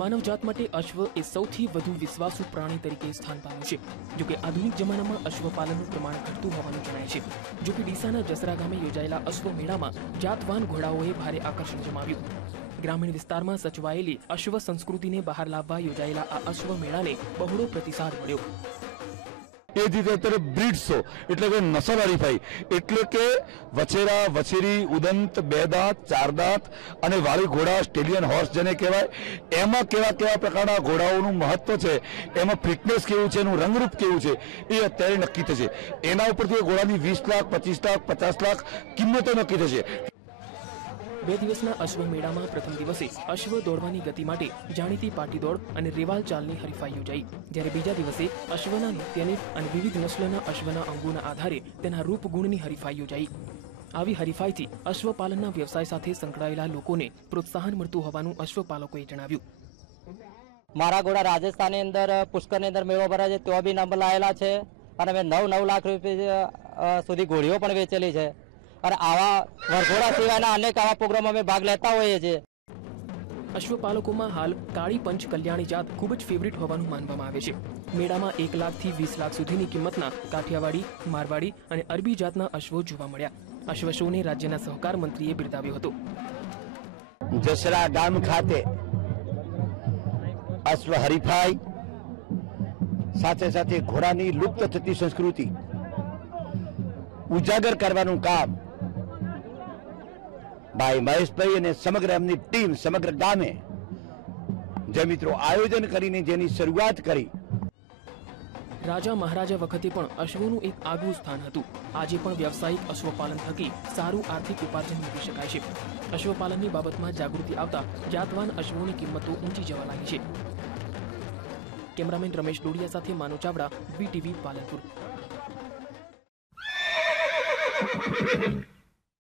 માનવજાત માટે અશ્વ એ સૌથી વધુ વિશ્વાસુ પ્રાણી તરીકે સ્થાન પામ્યું છે જોકે આધુનિક જમાનામાં અશ્વપાલનનું પ્રમાણ ઘટતું હોવાનું જણાય છે. જોકે ડીસાના જસરા ગામે યોજાયેલા અશ્વ મેળામાં જાતવાન ઘોડાઓએ ભારે આકર્ષણ જમાવ્યું. ગ્રામીણ વિસ્તારમાં સચવાયેલી અશ્વ સંસ્કૃતિને બહાર લાવવા યોજાયેલા આ અશ્વ મેળાને બહોળો પ્રતિસાદ મળ્યો. એ જ રીતે અત્યારે બ્રીડ શો, એટલે કે નસલ હરીફાઈ એટલે કે વછેરા, વછેરી, ઉદંત, બે દાંત, ચાર દાંત અને વાળી ઘોડા, સ્ટેલિયન હોર્સ જેને કહેવાય, એમાં કેવા કેવા પ્રકારના ઘોડાઓનું મહત્વ છે, એમાં ફિટનેસ કેવું છે, એનું રંગરૂપ કેવું છે, એ અત્યારે નક્કી થશે. એના ઉપરથી ઘોડાની વીસ લાખ, પચીસ લાખ, પચાસ લાખ કિંમતો નક્કી થશે. બે દિવસના અશ્વ મેળામાં પ્રથમ દિવસે અશ્વ દોડવાની ગતિ માટે જાણીતી પાટી દોડ અને રેવાલ ચાલની હરીફાઈ યોજાઈ. જ્યારે બીજા દિવસે અશ્વના નૃત્યની અને વિવિધ નસ્લના અશ્વના અંગોના આધારે તેના રૂપ ગુણની હરીફાઈ યોજાઈ. આવી હરીફાઈથી અશ્વપાલનના વ્યવસાય સાથે સંકળાયેલા લોકોને પ્રોત્સાહન મળતું હોવાનું અશ્વપાલકોએ જણાવ્યું. મારા ઘોડા રાજસ્થાનની અંદર, પુષ્કરની અંદર મેળો ભરાય છે, ત્યાં બી નંબર લાયેલા છે અને મેં નવ નવ લાખ રૂપિયા સુધી ઘોડીઓ પણ વેચેલી છે. અને આવા વરઘોડા સિવાયના અનેક આવા પ્રોગ્રામમાં અમે ભાગ લેતા હોઈએ છીએ. અશ્વપાલકોમાં હાલ કાળી પંચ કલ્યાણી જાત ખૂબ જ ફેવરિટ હોવાનું માનવામાં આવે છે. મેળામાં એક લાખથી વીસ લાખ સુધીની કિંમતના કાઠિયાવાડી મારવાડી અને અરબી જાતના અશ્વો જોવા મળ્યા. અશ્વ શોને રાજ્યના સહકાર મંત્રીએ બિરદાવ્યો હતો. જસરા ગામ ખાતે અશ્વ હરીફાઈ સાથે સાથે ઘોડાની લુપ્ત થતી સંસ્કૃતિ ઉજાગર કરવાનું કામ ભાઈ મહેશભાઈ અને સમગ્ર એમની ટીમ, સમગ્ર ગામે જે મિત્રો આયોજન કરીને જેની શરૂઆત કરી. રાજા મહારાજા વખતે પણ અશ્વનું એક આગવું સ્થાન હતું. આજે પણ વ્યવસાયિક અશ્વપાલન થકી સારું આર્થિક ઉપાર્જન મેળવી શકાય છે. અશ્વપાલનની બાબતમાં જાગૃતિ આવતા જાતવાન અશ્વોની કિંમતો ઊંચી જવા લાગી છે. કેમેરામેન રમેશ ડોડિયા સાથે માનવ ચાવડા, વીટીવી પાલનપુર.